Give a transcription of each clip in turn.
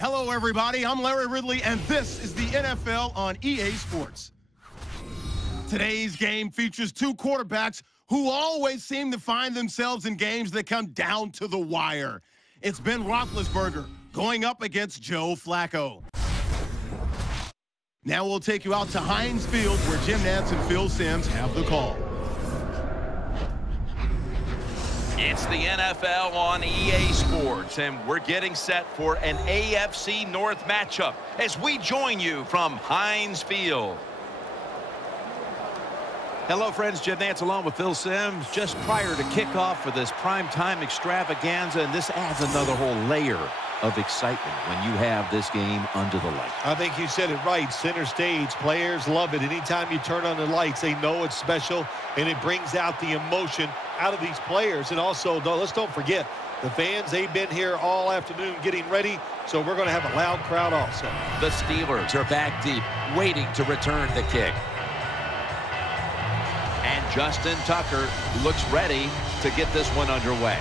Hello, everybody. I'm Larry Ridley, and this is the NFL on EA Sports. Today's game features two quarterbacks who always seem to find themselves in games that come down to the wire. It's Ben Roethlisberger going up against Joe Flacco. Now we'll take you out to Heinz Field, where Jim Nantz and Phil Simms have the call. It's the NFL on EA Sports, and we're getting set for an AFC North matchup as we join you from Heinz Field. Hello, friends. Jim Nantz along with Phil Simms just prior to kickoff for this primetime extravaganza, and this adds another whole layer of excitement when you have this game under the light. I think you said it right. Center stage. Players love it. Anytime you turn on the lights, they know it's special, and it brings out the emotion out of these players. And also, though, let's don't forget, the fans, they've been here all afternoon getting ready, so we're going to have a loud crowd also. The Steelers are back deep, waiting to return the kick. And Justin Tucker looks ready to get this one underway.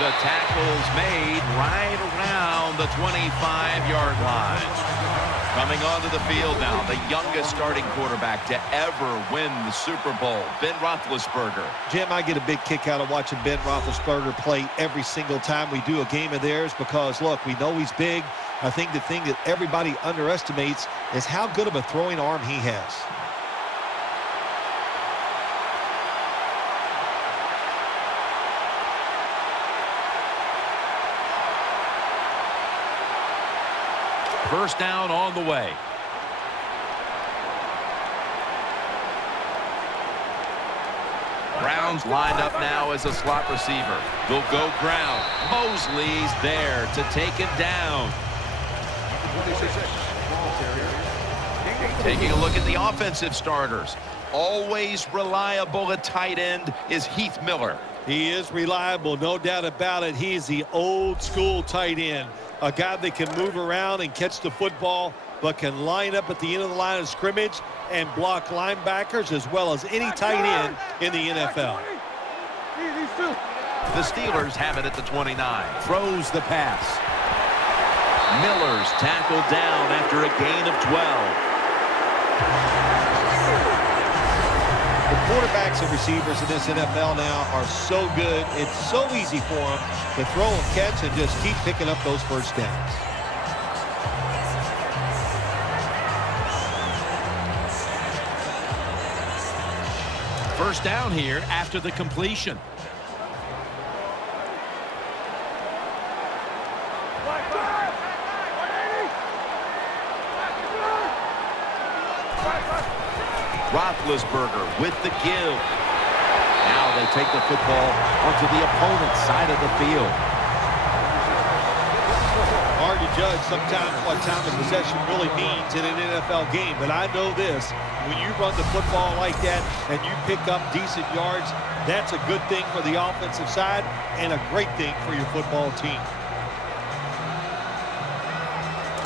The tackle's made right around the 25-yard line. Coming onto the field now, the youngest starting quarterback to ever win the Super Bowl, Ben Roethlisberger. Jim, I get a big kick out of watching Ben Roethlisberger play every single time we do a game of theirs because, look, we know he's big. I think the thing that everybody underestimates is how good of a throwing arm he has. First down on the way. Brown's lined up now as a slot receiver. They'll go ground. Mosley's there to take it down. Taking a look at the offensive starters. Always reliable at tight end is Heath Miller. He is reliable, no doubt about it. He's the old school tight end. A guy that can move around and catch the football, but can line up at the end of the line of scrimmage and block linebackers as well as any tight end in the NFL. The Steelers have it at the 29. Throws the pass. Miller's tackled down after a gain of 12. The quarterbacks and receivers in this NFL now are so good. It's so easy for them to throw and catch and just keep picking up those first downs. First down here after the completion. Roethlisberger with the give. Now they take the football onto the opponent's side of the field. Hard to judge sometimes what time of possession really means in an NFL game, but I know this. When you run the football like that and you pick up decent yards, that's a good thing for the offensive side and a great thing for your football team.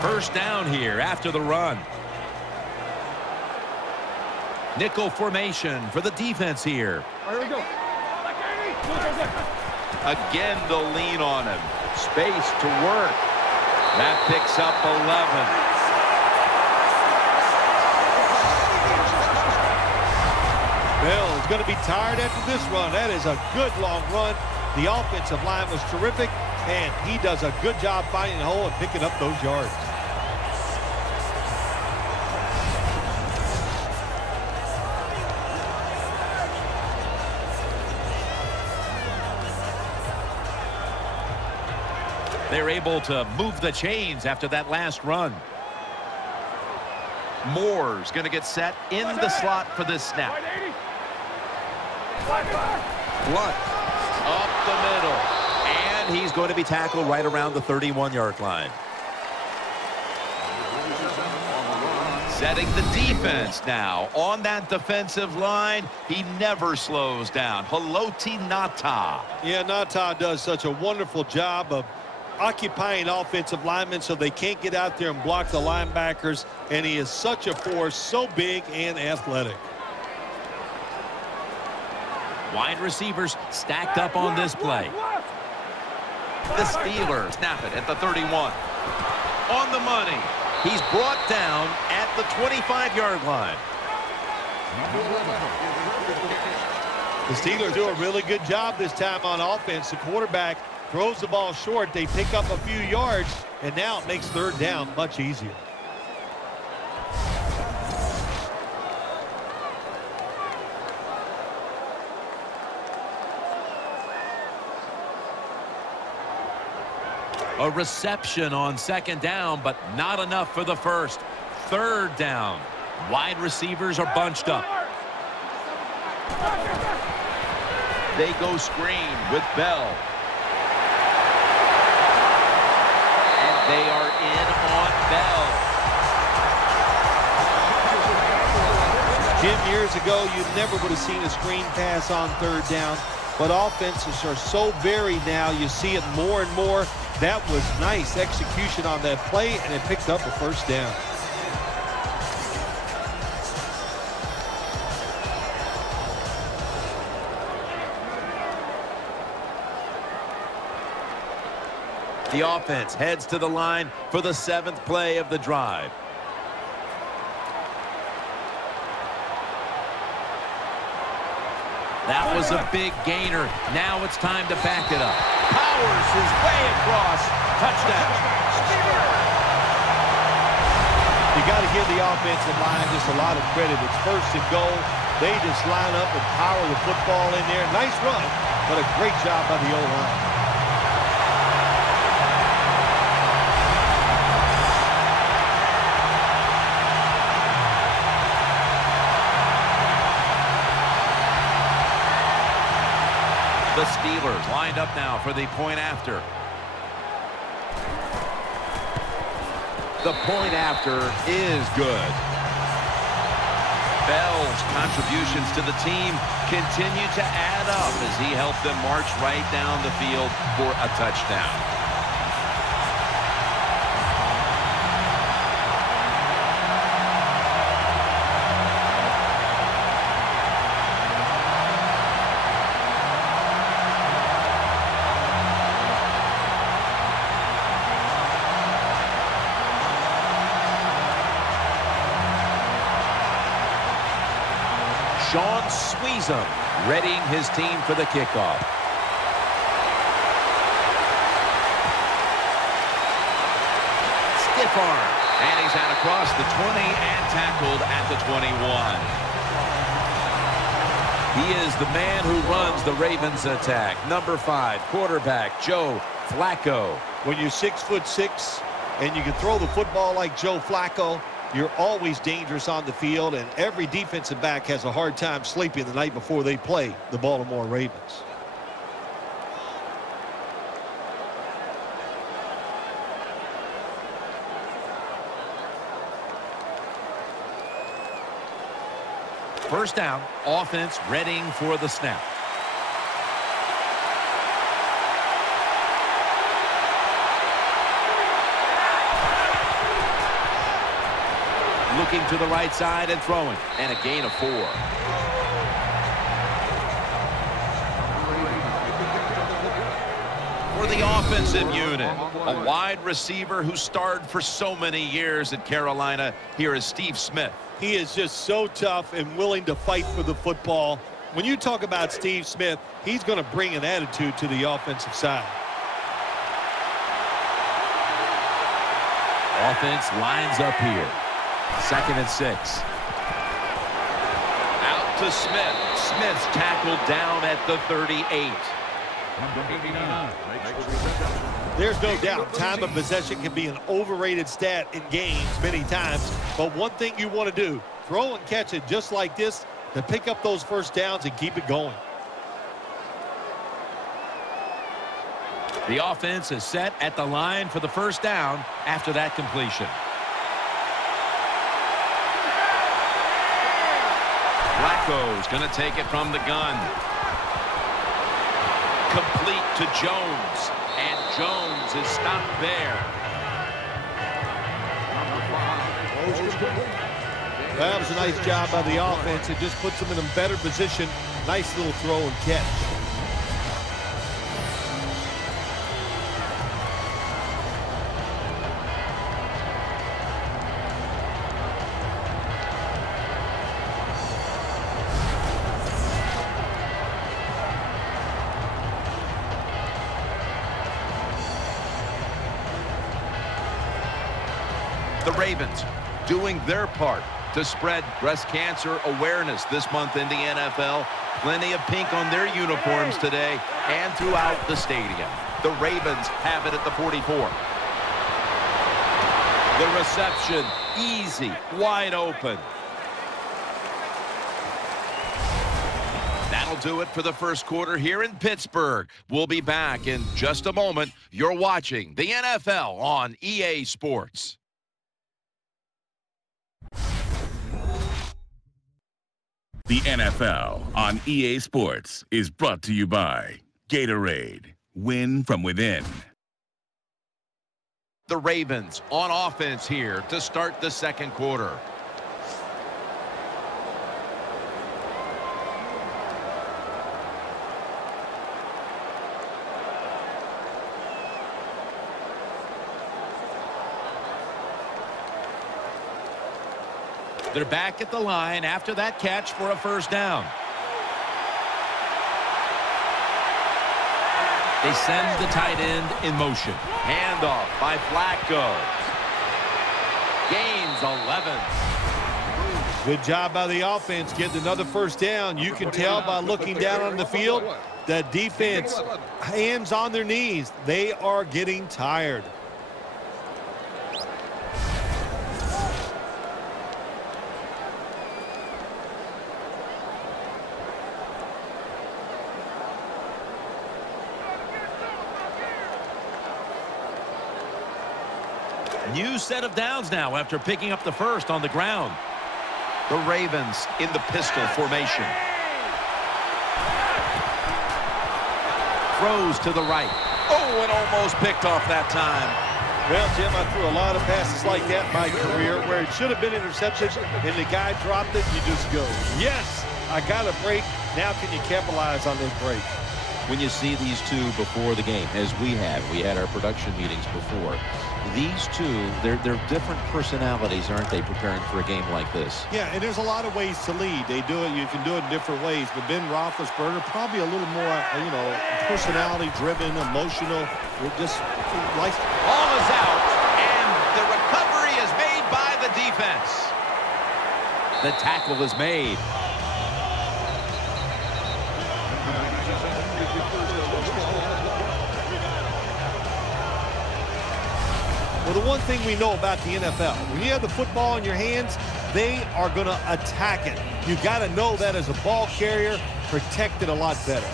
First down here after the run. Nickel formation for the defense here. Here we go. Again, the lean on him. Space to work. That picks up 11. Bell is going to be tired after this run. That is a good long run. The offensive line was terrific, and he does a good job finding the hole and picking up those yards. They're able to move the chains after that last run. Moore's going to get set in the slot for this snap. Blunt up the middle. And he's going to be tackled right around the 31-yard line. Setting the defense now on that defensive line. He never slows down. Haloti Ngata. Yeah, Ngata does such a wonderful job of occupying offensive linemen so they can't get out there and block the linebackers. And he is such a force, so big and athletic. Wide receivers stacked up on this play. The Steelers snap it at the 31. On the money. He's brought down at the 25-yard line. The Steelers do a really good job this time on offense. The quarterback throws the ball short. They pick up a few yards, and now it makes third down much easier. A reception on second down, but not enough for the first. Third down. Wide receivers are bunched up. They go screen with Bell. And they are in on Bell. 10 years ago, you never would have seen a screen pass on third down. But offenses are so varied now. You see it more and more. That was nice execution on that play, and it picked up a first down. The offense heads to the line for the 7th play of the drive. That was a big gainer. Now it's time to back it up. Powers his way across. Touchdown. You got to give the offensive line just a lot of credit. It's first and goal. They just line up and power the football in there. Nice run, but a great job by the O-line. The Steelers lined up now for the point after. The point after is good. Bell's contributions to the team continue to add up as he helped them march right down the field for a touchdown. Sean Sweezum readying his team for the kickoff. Stiff arm. And he's out across the 20 and tackled at the 21. He is the man who runs the Ravens attack. Number 5, quarterback Joe Flacco. When you're 6'6" and you can throw the football like Joe Flacco, you're always dangerous on the field, and every defensive back has a hard time sleeping the night before they play the Baltimore Ravens. First down, offense readying for the snap. Looking to the right side and throwing, and a gain of 4. For the offensive unit, a wide receiver who starred for so many years at Carolina. Here is Steve Smith. He is just so tough and willing to fight for the football. When you talk about Steve Smith, he's going to bring an attitude to the offensive side. Offense lines up here. 2nd and 6. Out to Smith. Smith's tackled down at the 38. There's no doubt time of possession can be an overrated stat in games many times, but one thing you want to do, throw and catch it just like this to pick up those first downs and keep it going. The offense is set at the line for the first down after that completion. Flacco's going to take it from the gun. Complete to Jones. And Jones is stopped there. That was a nice job by the offense. It just puts them in a better position. Nice little throw and catch. The Ravens doing their part to spread breast cancer awareness this month in the NFL. Plenty of pink on their uniforms today and throughout the stadium. The Ravens have it at the 44. The reception, easy, wide open. That'll do it for the first quarter here in Pittsburgh. We'll be back in just a moment. You're watching the NFL on EA Sports. The NFL on EA Sports is brought to you by Gatorade. Win from within. The Ravens on offense here to start the second quarter. They're back at the line after that catch for a first down. They send the tight end in motion. Handoff by Flacco. Gains 11. Good job by the offense getting another first down. You can tell by looking down on the field that defense, hands on their knees. They are getting tired. New set of downs now after picking up the first on the ground. The Ravens in the pistol formation. Throws to the right. Oh, and almost picked off that time. Well, Jim, I threw a lot of passes like that in my career where it should have been interceptions, and the guy dropped it. You just go, yes, I got a break. Now can you capitalize on this break? When you see these two before the game, as we had our production meetings before, these two, they're different personalities, aren't they, preparing for a game like this? Yeah, and there's a lot of ways to lead. They do it. You can do it in different ways. But Ben Roethlisberger, probably a little more, personality-driven, emotional. It just likes. Ball is out, and the recovery is made by the defense. The tackle is made. Well, the one thing we know about the NFL, when you have the football in your hands, they are going to attack it. You got to know that as a ball carrier, protect it a lot better.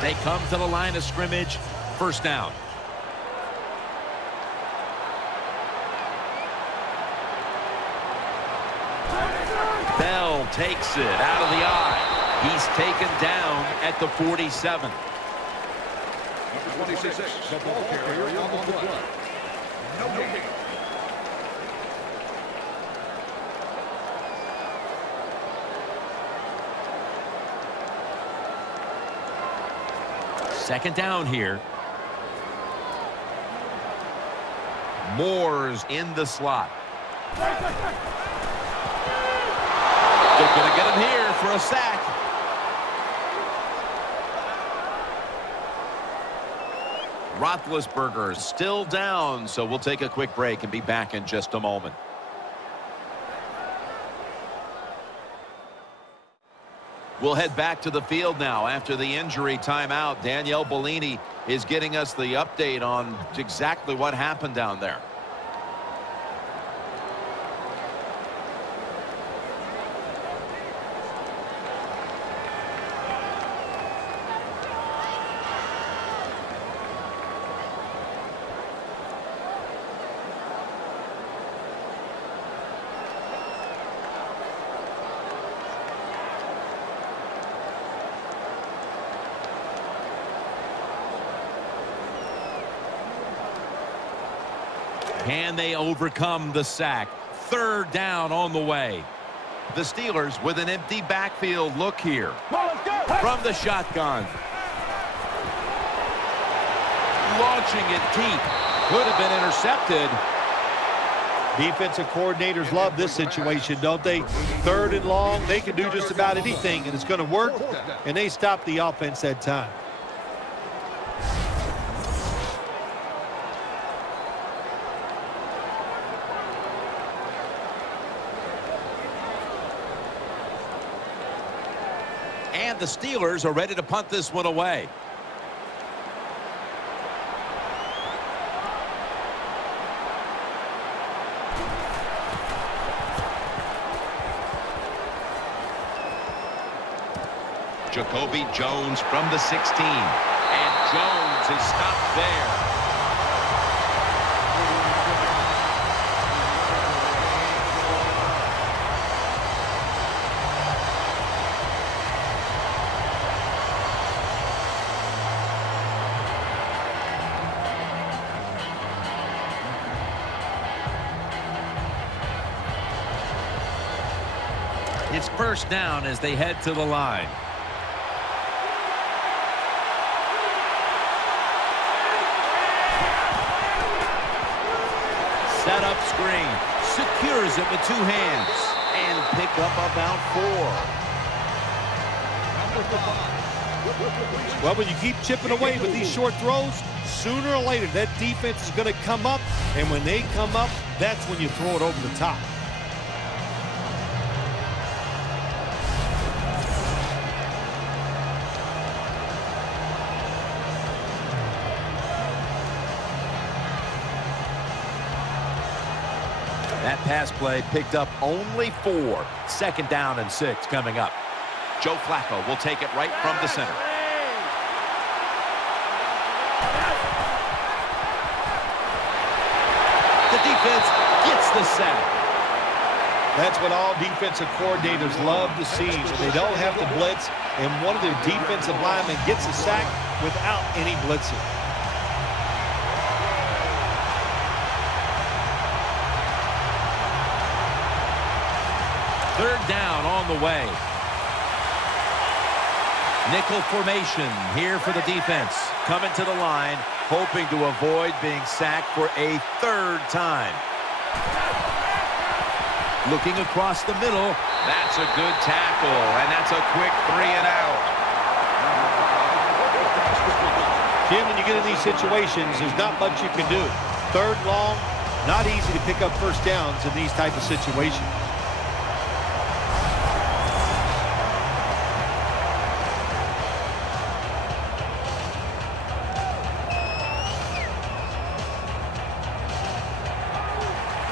They come to the line of scrimmage. First down. Bell takes it out of the eye. He's taken down at the 47. Number 26, the ball carrier on the play. No gain. Second down here. Moore's in the slot. They're going to get him here for a sack. Roethlisberger still down, so we'll take a quick break and be back in just a moment. We'll head back to the field now after the injury timeout. Danielle Bellini is getting us the update on exactly what happened down there. Can they overcome the sack? Third down on the way. The Steelers with an empty backfield look here. From the shotgun. Launching it deep. Could have been intercepted. Defensive coordinators love this situation, don't they? Third and long, they can do just about anything, and it's going to work, and they stop the offense that time. And the Steelers are ready to punt this one away. Jacoby Jones from the 16. And Jones is stopped there. It's first down as they head to the line. Set up screen. Secures it with two hands. And pick up about 4. Well, when you keep chipping away with these short throws, sooner or later that defense is going to come up. And when they come up, that's when you throw it over the top. That pass play picked up only 4. Second down and 6 coming up. Joe Flacco will take it right from the center. The defense gets the sack. That's what all defensive coordinators love to see. When they don't have to blitz and one of their defensive linemen gets a sack without any blitzing. Third down on the way. Nickel formation here for the defense. Coming to the line, hoping to avoid being sacked for a third time. Looking across the middle. That's a good tackle, and that's a quick 3 and out. Jim, when you get in these situations, there's not much you can do. Third long, not easy to pick up first downs in these type of situations.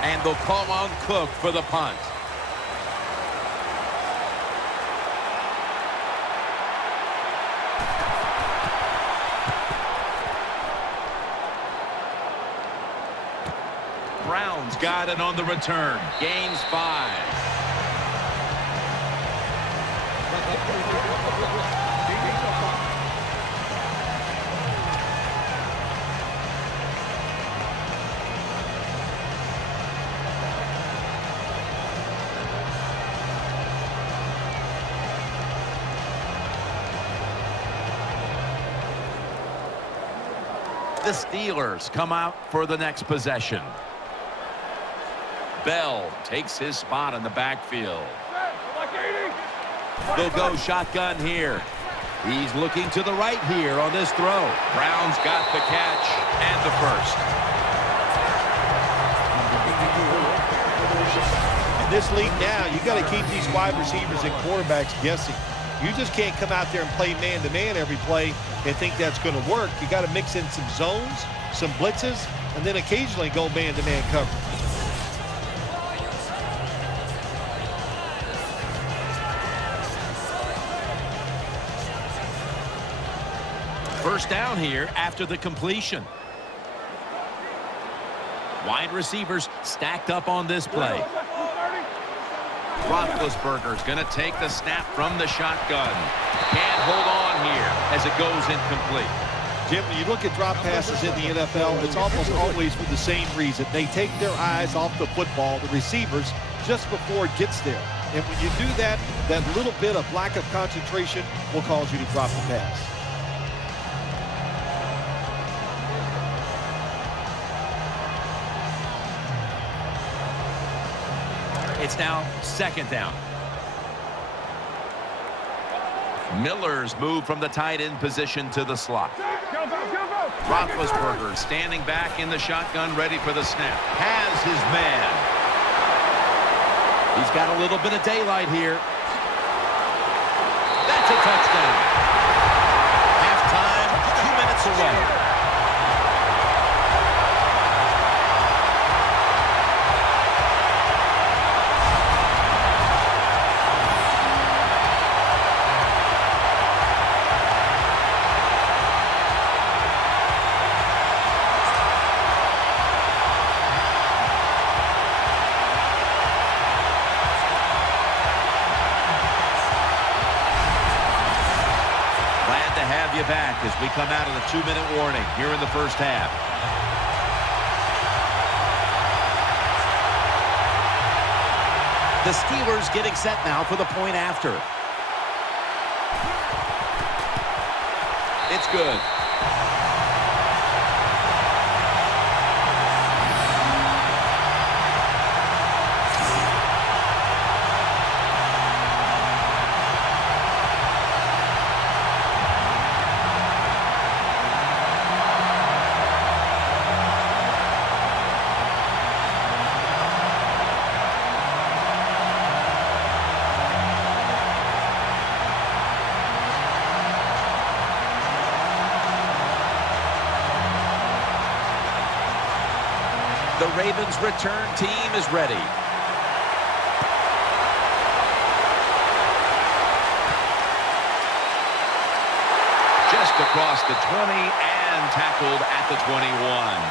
And they'll call on Cook for the punt. Brown's got it on the return. Gains 5. The Steelers come out for the next possession. Bell takes his spot in the backfield. They'll go shotgun here. He's looking to the right here on this throw. Brown's got the catch and the first. In this league now, you got to keep these wide receivers and quarterbacks guessing. You just can't come out there and play man-to-man every play and think that's going to work. You got to mix in some zones, some blitzes, and then occasionally go man-to-man coverage. First down here after the completion. Wide receivers stacked up on this play. Roethlisberger's going to take the snap from the shotgun. Can't hold on here as it goes incomplete. Jim, when you look at drop passes in the NFL, it's almost always for the same reason. They take their eyes off the football, the receivers, just before it gets there. And when you do that, that little bit of lack of concentration will cause you to drop the pass. It's now second down. Miller's moved from the tight end position to the slot. Roethlisberger standing back in the shotgun, ready for the snap. Has his man. He's got a little bit of daylight here. That's a touchdown. Halftime, 2 minutes away. You back as we come out of the 2-minute warning here in the first half. The Steelers getting set now for the point after. It's good. The Ravens' return team is ready. Just across the 20 and tackled at the 21.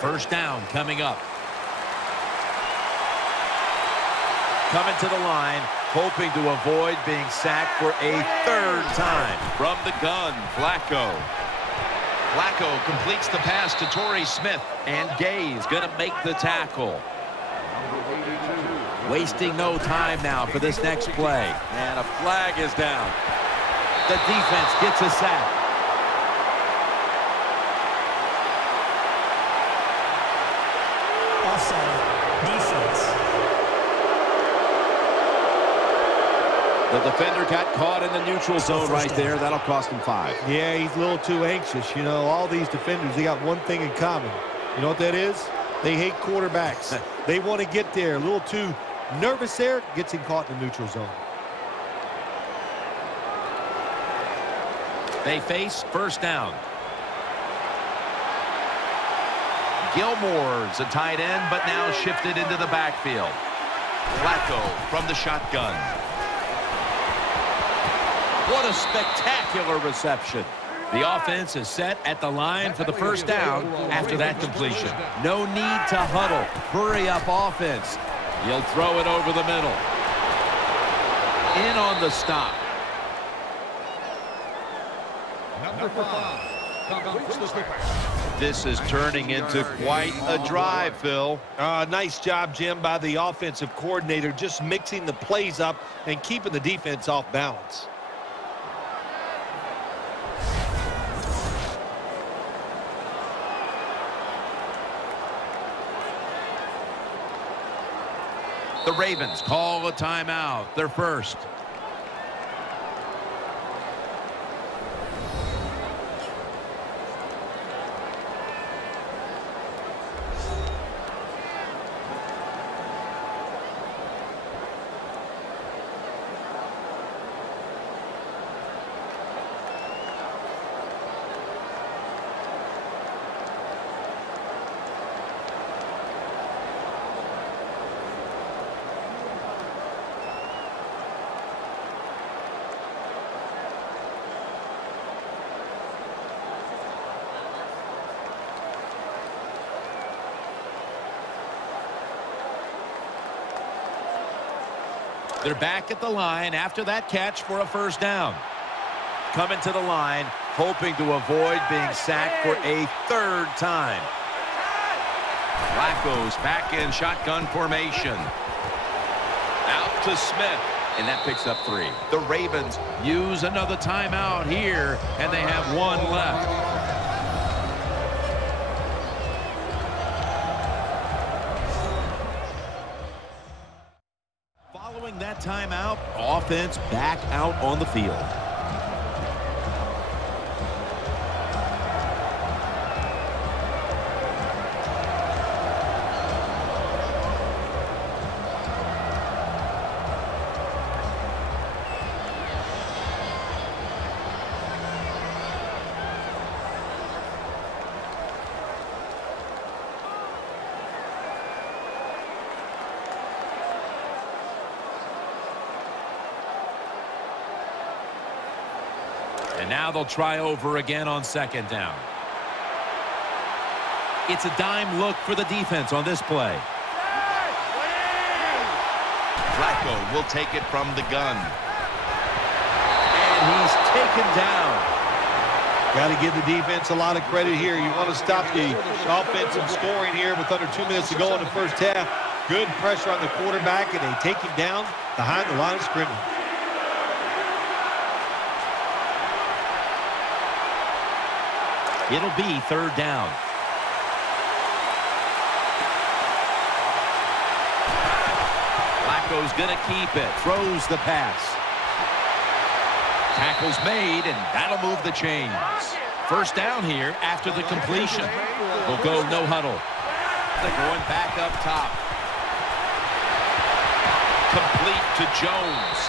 First down coming up. Coming to the line, hoping to avoid being sacked for a third time. From the gun, Flacco. Flacco completes the pass to Torrey Smith, and Gay's going to make the tackle. Wasting no time now for this next play. And a flag is down. The defense gets a sack. The defender got caught in the neutral zone right there. That'll cost him 5. Yeah, he's a little too anxious. You know, all these defenders, they got one thing in common. You know what that is? They hate quarterbacks. They want to get there. A little too nervous there. Gets him caught in the neutral zone. They face first down. Gilmore's a tight end, but now shifted into the backfield. Flacco from the shotgun. What a spectacular reception. The offense is set at the line for the first down after that completion. No need to huddle. Hurry up offense. He'll throw it over the middle. In on the stop. Number 5. This is turning into quite a drive, Phil. Nice job, Jim, by the offensive coordinator, just mixing the plays up and keeping the defense off balance. The Ravens call a timeout. Their first. They're back at the line after that catch for a first down. Coming to the line, hoping to avoid being sacked for a third time. Flacco's back in shotgun formation. Out to Smith, and that picks up 3. The Ravens use another timeout here, and they have 1 left. That timeout, offense back out on the field. And now they'll try over again on second down. It's a dime look for the defense on this play. Flacco will take it from the gun. And he's taken down. Got to give the defense a lot of credit here. You want to stop the offensive scoring here with under 2 minutes to go in the first half. Good pressure on the quarterback, and they take him down behind the line of scrimmage. It'll be third down. Flacco's going to keep it. Throws the pass. Tackle's made, and that'll move the chains. First down here after the completion. We'll go no huddle. They're going back up top. Complete to Jones.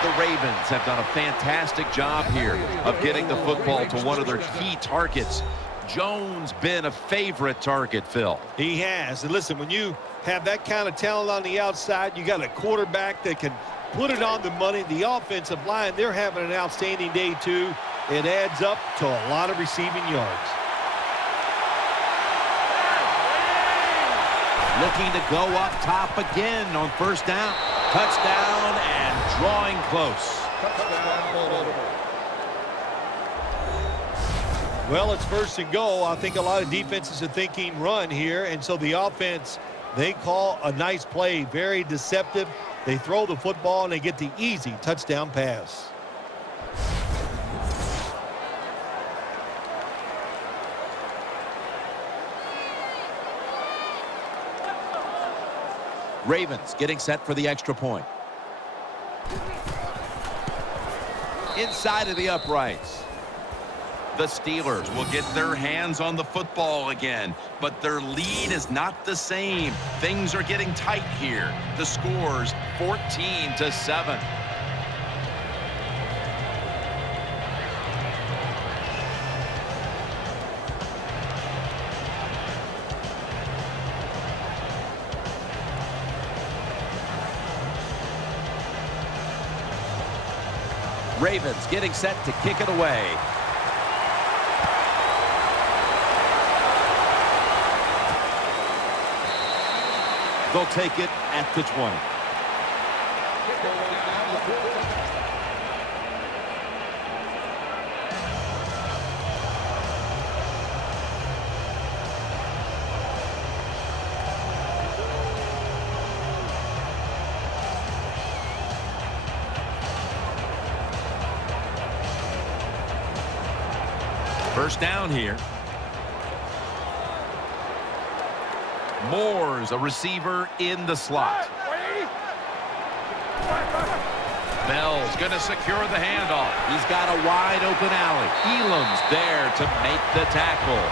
The Ravens have done a fantastic job here of getting the football to one of their key targets. Jones been a favorite target, Phil. He has. And listen, when you have that kind of talent on the outside, you got a quarterback that can put it on the money. The offensive line, they're having an outstanding day too. It adds up to a lot of receiving yards. Looking to go up top again on first down. Touchdown and drawing close. Well, it's first and goal. I think a lot of defenses are thinking run here, and so the offense, they call a nice play, very deceptive. They throw the football, and they get the easy touchdown pass. Ravens getting set for the extra point. Inside of the uprights. The Steelers will get their hands on the football again, but their lead is not the same. Things are getting tight here. The score's 14-7. Ravens getting set to kick it away. They'll take it at the 20. First down here. Moore's a receiver in the slot. Bell's going to secure the handoff. He's got a wide open alley. Elam's there to make the tackle.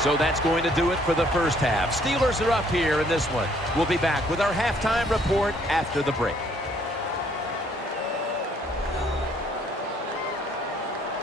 So that's going to do it for the first half. Steelers are up here in this one. We'll be back with our halftime report after the break.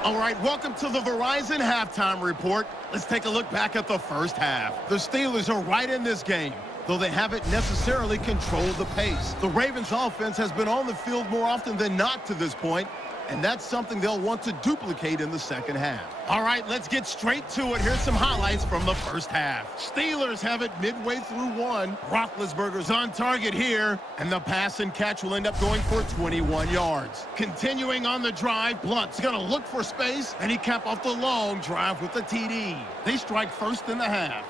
All right, welcome to the Verizon Halftime Report. Let's take a look back at the first half. The Steelers are right in this game, though they haven't necessarily controlled the pace. The Ravens' offense has been on the field more often than not to this point, and that's something they'll want to duplicate in the second half. All right, let's get straight to it. Here's some highlights from the first half. Steelers have it midway through one. Roethlisberger's on target here, and the pass and catch will end up going for 21 yards. Continuing on the drive, Blunt's going to look for space, and he cap off the long drive with the TD. They strike first in the half.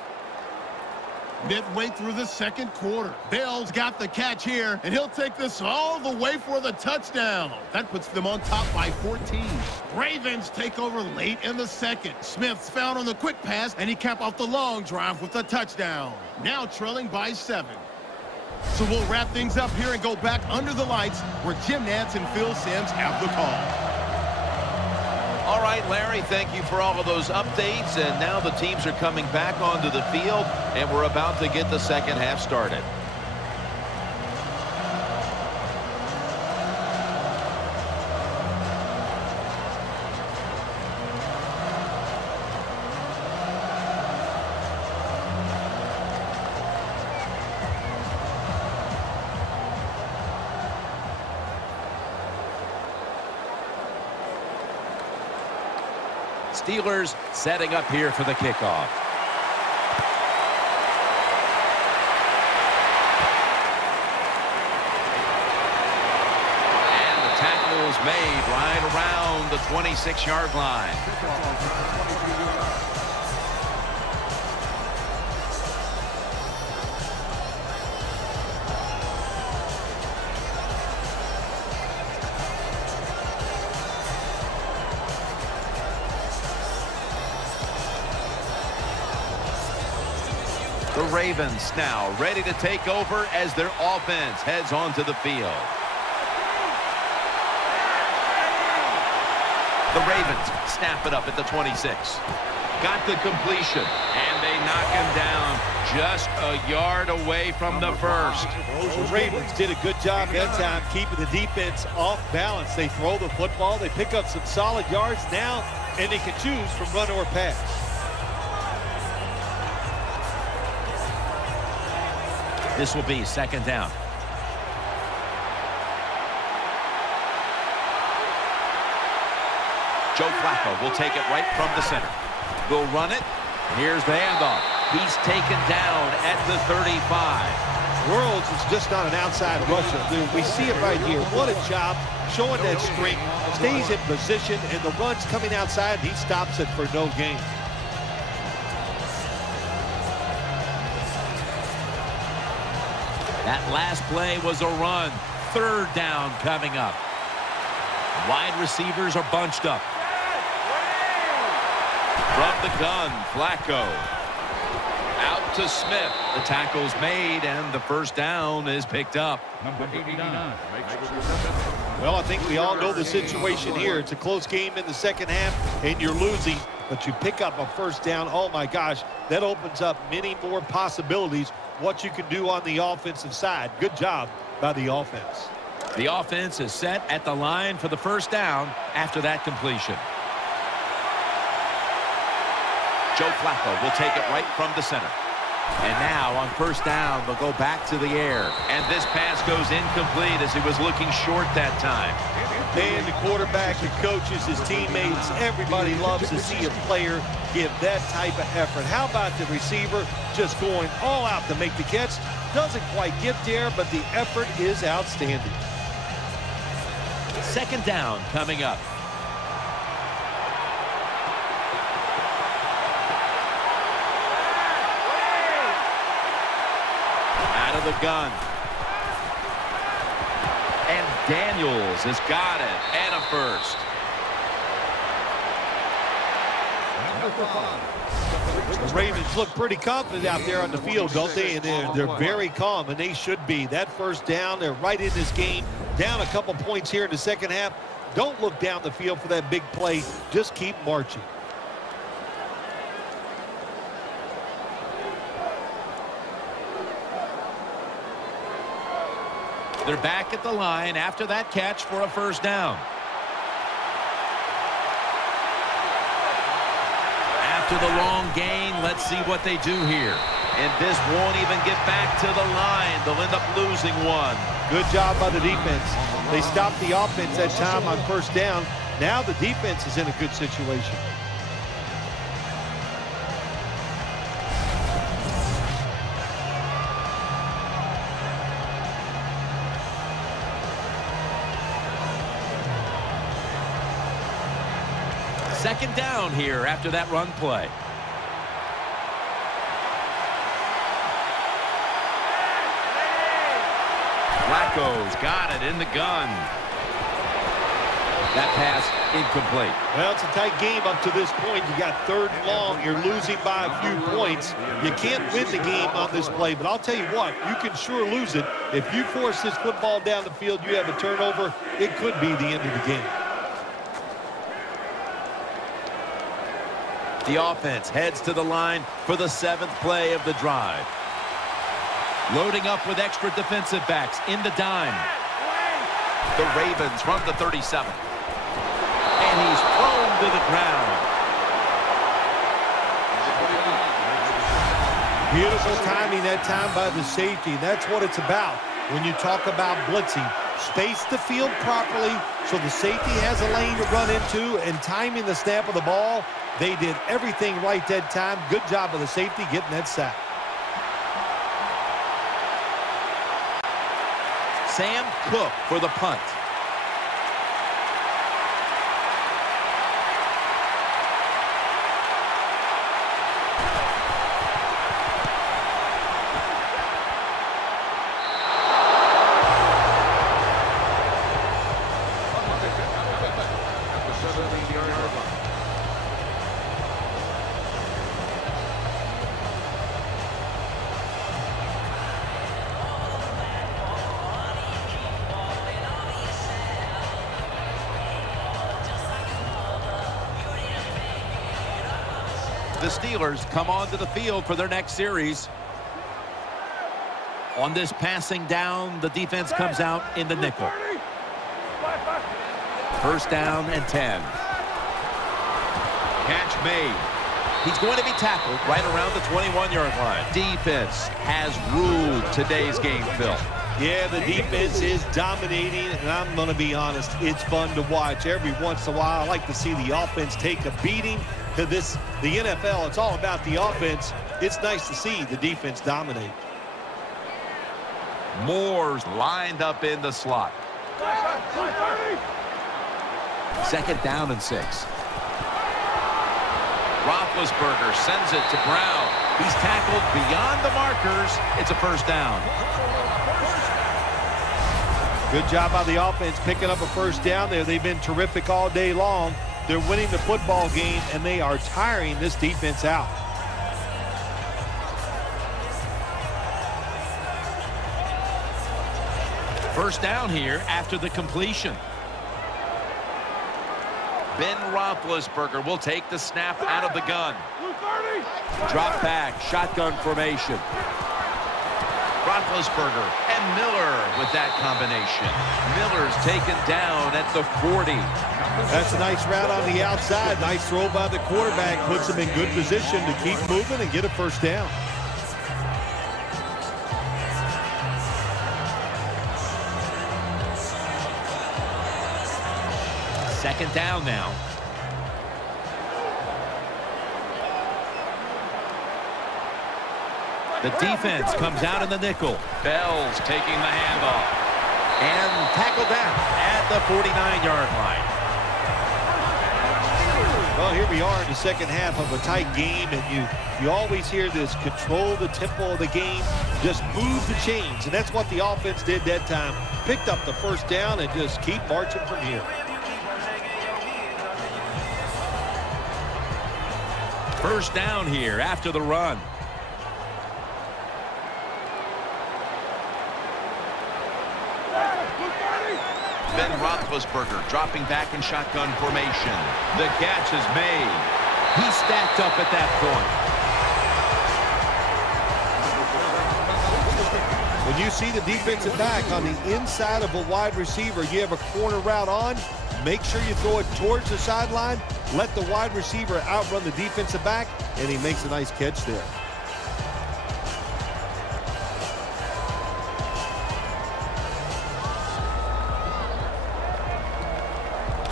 Midway through the second quarter, Bell's got the catch here, and he'll take this all the way for the touchdown. That puts them on top by 14. Ravens take over late in the second. Smith's found on the quick pass, and he capped off the long drive with the touchdown. Now trailing by 7. So we'll wrap things up here and go back under the lights where Jim Nantz and Phil Simms have the call. All right, Larry, thank you for all of those updates. And now the teams are coming back onto the field, and we're about to get the second half started. Steelers setting up here for the kickoff. And the tackle's made right around the 26-yard line. The Ravens now ready to take over as their offense heads onto the field. The Ravens snap it up at the 26. Got the completion, and they knock him down just a yard away from the first. The Ravens did a good job that time keeping the defense off balance. They throw the football, they pick up some solid yards now, and they can choose from run or pass. This will be second down. Joe Flacco will take it right from the center. Will run it. Here's the handoff. He's taken down at the 35. Worlds is just not an outside rusher. We see it right here. What a job showing that strength. Stays in position, and the run's coming outside. He stops it for no gain. That last play was a run. Third down coming up. Wide receivers are bunched up. From the gun, Flacco. Out to Smith. The tackle's made, and the first down is picked up. Number 89. Well, I think we all know the situation here. It's a close game in the second half, and you're losing, but you pick up a first down. Oh, my gosh, that opens up many more possibilities what you can do on the offensive side. Good job by the offense. The offense is set at the line for the first down after that completion. Joe Flacco will take it right from the center. And now on first down, they'll go back to the air. And this pass goes incomplete as he was looking short that time. Man, the quarterback, the coaches, his teammates, everybody loves to see a player give that type of effort. How about the receiver just going all out to make the catch? Doesn't quite get there, but the effort is outstanding. Second down coming up. Out of the gun. And Daniels has got it. And a first. Number 5. The Ravens look pretty confident out there on the field, don't they? And they're very calm, and they should be. That first down, they're right in this game. Down a couple points here in the second half. Don't look down the field for that big play. Just keep marching. They're back at the line after that catch for a first down. After the long gain, let's see what they do here. And this won't even get back to the line. They'll end up losing one. Good job by the defense. They stopped the offense that time on first down. Now the defense is in a good situation. Second down here after that run play. Flacco's got it in the gun. That pass incomplete. Well, it's a tight game up to this point. You got third and long. You're losing by a few points. You can't win the game on this play, but I'll tell you what, you can sure lose it. If you force this football down the field, you have a turnover, it could be the end of the game. The offense heads to the line for the 7th play of the drive. Loading up with extra defensive backs in the dime. The Ravens from the 37. And he's thrown to the ground. Beautiful timing that time by the safety. That's what it's about when you talk about blitzing. Space the field properly so the safety has a lane to run into, and timing the snap of the ball. They did everything right that time. Good job of the safety getting that sack. Sam Cook for the punt. The Steelers come onto the field for their next series. On this passing down, the defense comes out in the nickel. First down and 10. Catch made. He's going to be tackled right around the 21-yard line. Defense has ruled today's game, Phil. Yeah, the defense is dominating, and I'm going to be honest, it's fun to watch. Every once in a while, I like to see the offense take a beating. To the NFL, it's all about the offense. It's nice to see the defense dominate. Moore's lined up in the slot. Second down and 6. Roethlisberger sends it to Brown. He's tackled beyond the markers. It's a first down. Good job by the offense picking up a first down there. They've been terrific all day long. They're winning the football game, and they are tiring this defense out. First down here after the completion. Ben Roethlisberger will take the snap out of the gun. Drop back, shotgun formation. Roethlisberger and Miller with that combination. Miller's taken down at the 40. That's a nice route on the outside. Nice throw by the quarterback. Puts him in good position to keep moving and get a first down. Second down now. The defense comes out in the nickel. Bell's taking the handoff. And tackled down at the 49-yard line. Well, here we are in the second half of a tight game, and you always hear this: control the tempo of the game, just move the chains, and that's what the offense did that time. Picked up the first down and just keep marching from here. First down here after the run. Ben Roethlisberger dropping back in shotgun formation. The catch is made. He's stacked up at that point. When you see the defensive back on the inside of a wide receiver, you have a corner route on, make sure you throw it towards the sideline, let the wide receiver outrun the defensive back, and he makes a nice catch there.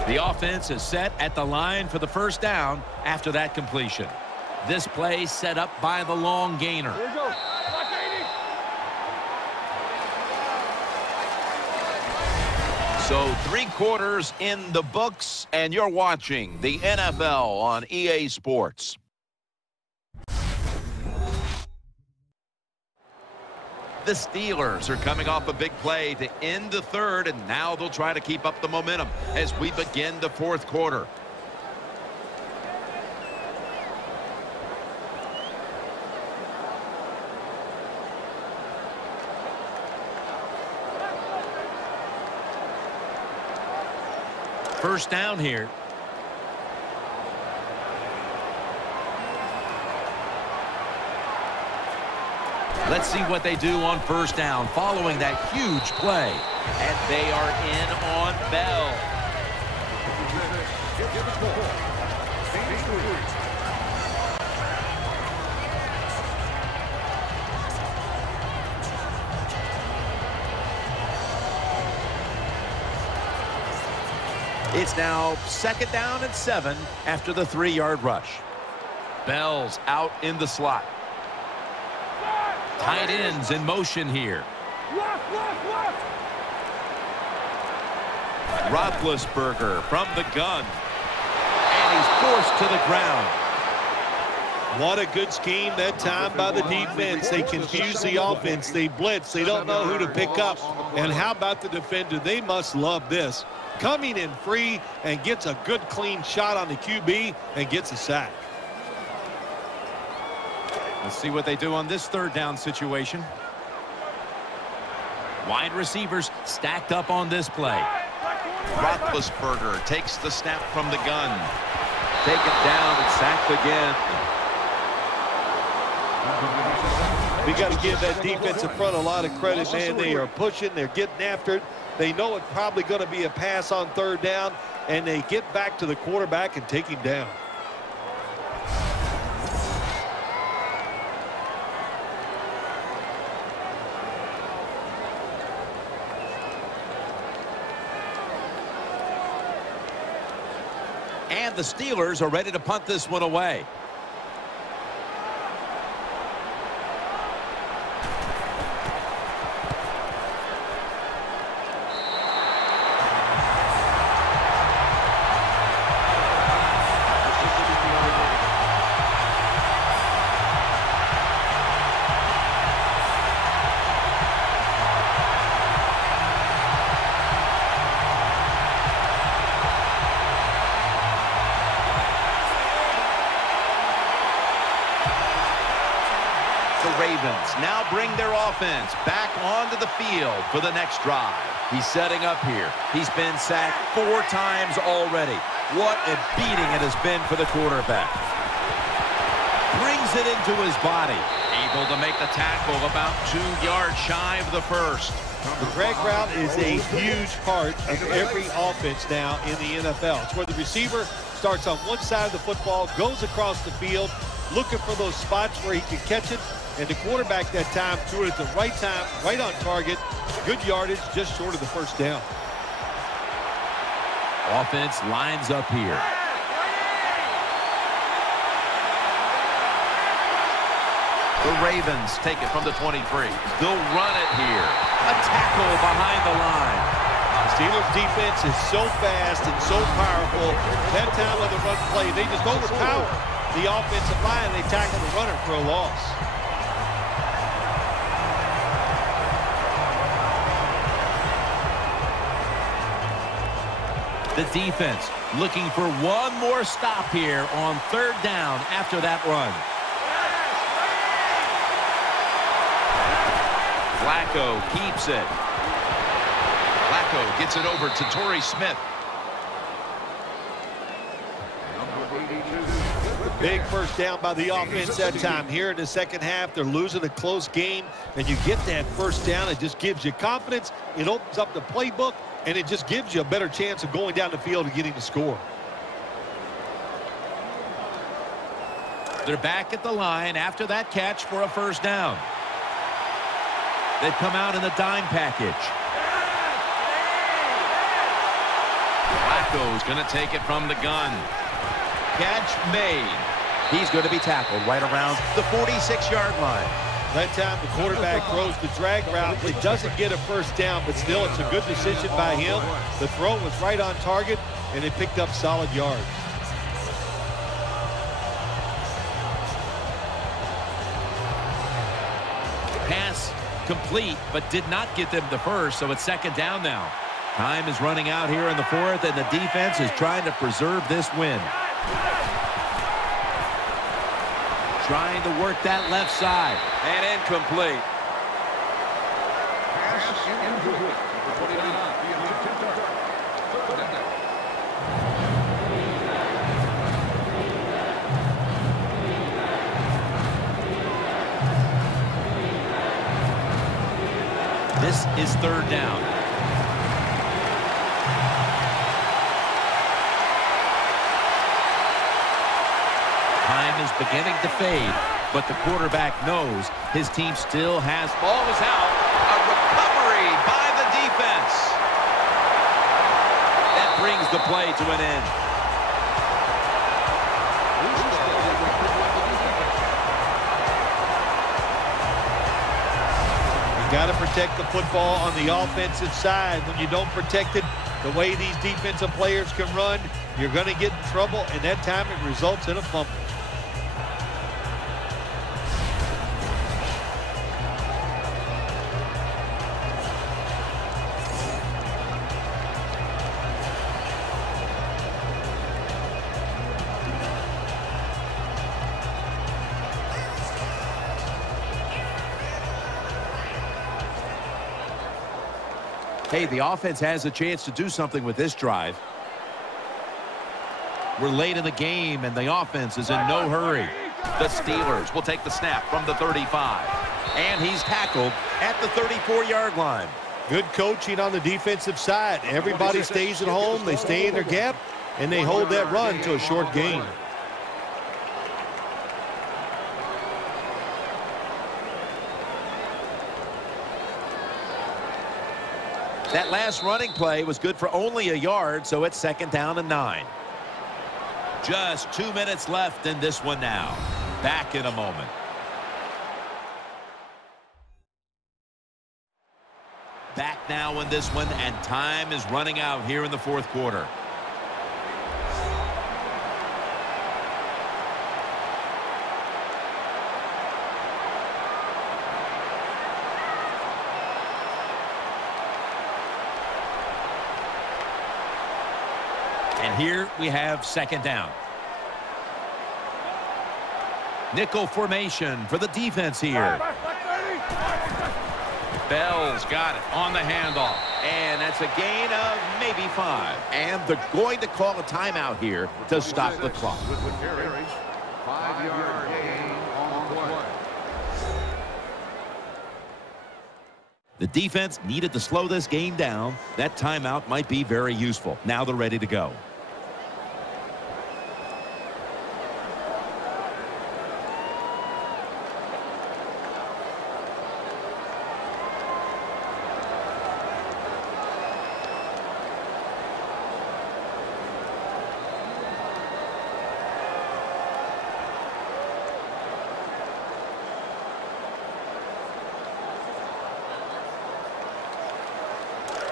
The offense is set at the line for the first down after that completion. This play set up by the long gainer. Here we go. So 3 quarters in the books, and you're watching the NFL on EA Sports. The Steelers are coming off a big play to end the third, and now they'll try to keep up the momentum as we begin the fourth quarter. First down here. Let's see what they do on first down following that huge play. And they are in on Bell. It's now second down and 7 after the 3-yard rush. Bell's out in the slot. Tight ends in motion here. Roethlisberger from the gun. And he's forced to the ground. What a good scheme that time by the defense. They confuse the offense. They blitz. They don't know who to pick up. And how about the defender? They must love this. Coming in free and gets a good clean shot on the QB and gets a sack. Let's see what they do on this third down situation. Wide receivers stacked up on this play. Roethlisberger takes the snap from the gun. Taken down and sacked again. We got to give that defensive front a lot of credit, man. They are pushing. They're getting after it. They know it's probably going to be a pass on third down, and they get back to the quarterback and take him down. And the Steelers are ready to punt this one away. Now bring their offense back onto the field for the next drive. He's setting up here. He's been sacked 4 times already. What a beating it has been for the quarterback. Brings it into his body. Able to make the tackle about 2 yards shy of the first. The drag route is a huge part of every offense now in the NFL. It's where the receiver starts on one side of the football, goes across the field, looking for those spots where he can catch it. And the quarterback that time threw it at the right time, right on target. Good yardage, just short of the first down. Offense lines up here. The Ravens take it from the 23. They'll run it here. A tackle behind the line. The Steelers defense is so fast and so powerful. That time of the run play, they just overpower the offensive line. They tackle the runner for a loss. The defense looking for one more stop here on third down after that run. Flacco keeps it. Flacco gets it over to Torrey Smith. Big first down by the offense that time. Here in the second half, they're losing a close game, and you get that first down. It just gives you confidence. It opens up the playbook, and it just gives you a better chance of going down the field and getting the score. They're back at the line after that catch for a first down. They come out in the dime package. Flacco's going to take it from the gun. Catch made. He's going to be tackled right around the 46-yard line. That time the quarterback throws the drag route. It doesn't get a first down, but still it's a good decision by him. The throw was right on target, and it picked up solid yards. Pass complete, but did not get them the first, so it's second down now. Time is running out here in the fourth, and the defense is trying to preserve this win. Trying to work that left side. And incomplete. Pass incomplete. 29. This is third down. Time is beginning to fade, but the quarterback knows his team still has. Ball is out. A recovery by the defense. That brings the play to an end. You got to protect the football on the offensive side. When you don't protect it, the way these defensive players can run, you're going to get in trouble, and that time it results in a fumble. Hey, the offense has a chance to do something with this drive. We're late in the game, and the offense is in no hurry. The Steelers will take the snap from the 35. And he's tackled at the 34-yard line. Good coaching on the defensive side. Everybody stays at home, they stay in their gap, and they hold that run to a short gain. That last running play was good for only a yard, so it's second down and 9. Just 2 minutes left in this one now. Back in a moment. Back now in this one, and time is running out here in the fourth quarter. And here we have second down. Nickel formation for the defense here. Bell's got it on the handoff. And that's a gain of maybe 5. And they're going to call a timeout here to stop the clock. 5-yard gain on play. The defense needed to slow this game down. That timeout might be very useful. Now they're ready to go.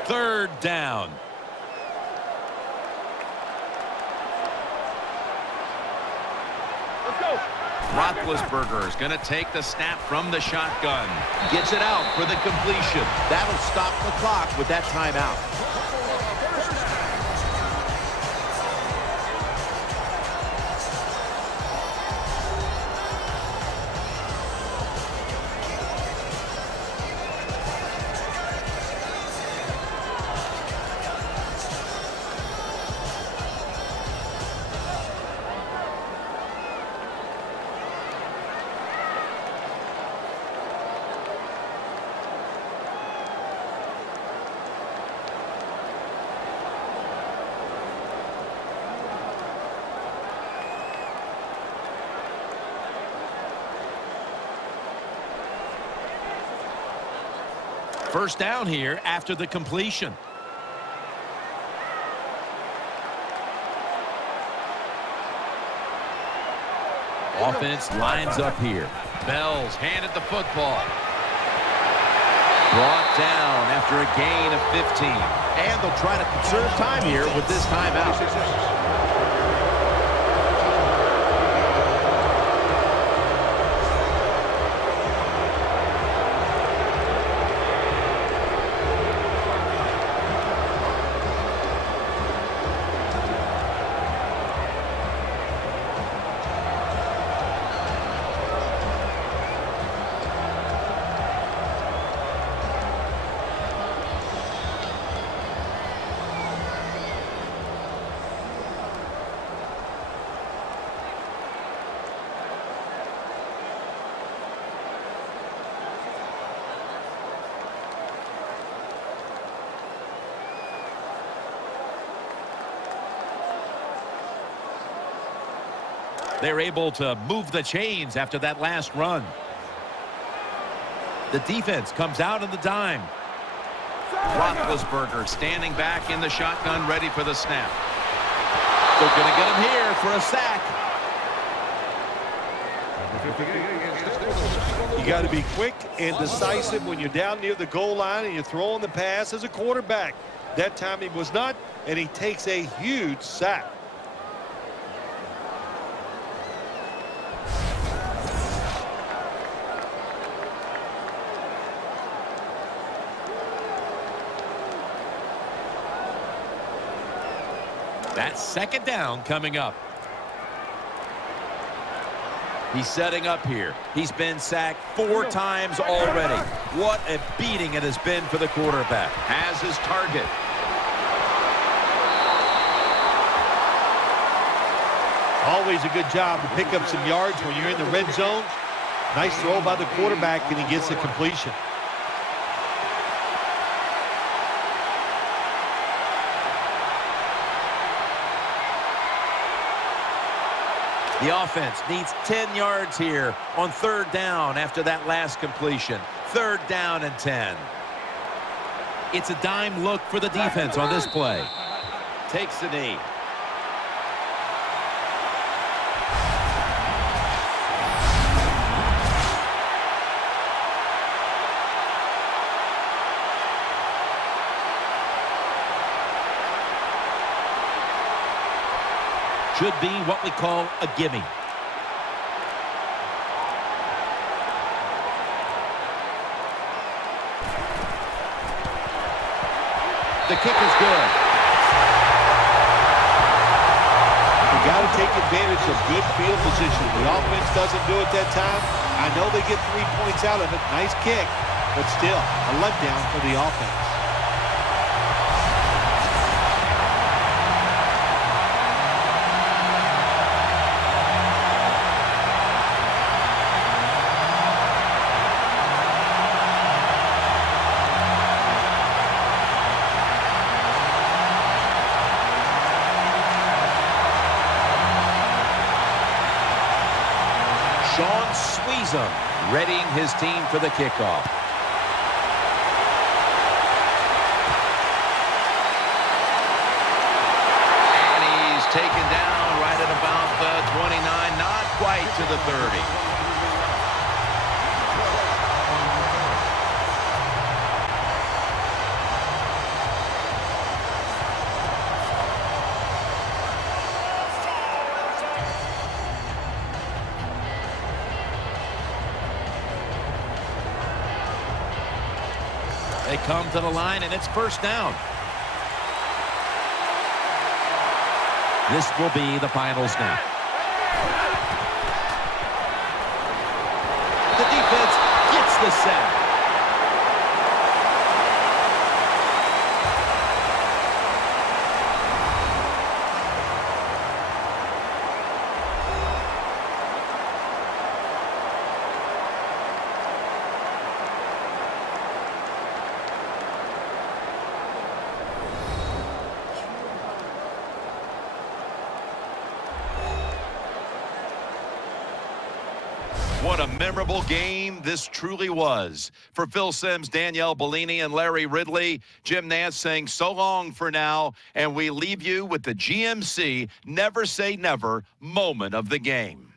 Third down. Let's go. Roethlisberger is going to take the snap from the shotgun. Gets it out for the completion. That'll stop the clock with that timeout. First down here after the completion. Offense lines up here. Bell's handed the football. Brought down after a gain of 15. And they'll try to conserve time here with this timeout. They're able to move the chains after that last run. The defense comes out in the dime. Roethlisberger standing back in the shotgun, ready for the snap. They're going to get him here for a sack. You got to be quick and decisive when you're down near the goal line and you're throwing the pass as a quarterback. That time he was not, and he takes a huge sack. That's second down coming up. He's setting up here. He's been sacked 4 times already. What a beating it has been for the quarterback. Has his target. Always a good job to pick up some yards when you're in the red zone. Nice throw by the quarterback, and he gets a completion. The offense needs 10 yards here on third down after that last completion. Third down and 10. It's a dime look for the defense on this play. Takes the knee. Should be what we call a gimme. The kick is good. You got to take advantage of good field position. The offense doesn't do it that time. I know they get 3 points out of it. Nice kick, but still a letdown for the offense. Readying his team for the kickoff. And he's taken down right at about the 29, not quite to the 30. They come to the line, and it's first down. This will be the final snap. The defense gets the sack. What a memorable game this truly was. For Phil Simms, Danielle Bellini, and Larry Ridley, Jim Nantz saying so long for now, and we leave you with the GMC Never Say Never moment of the game.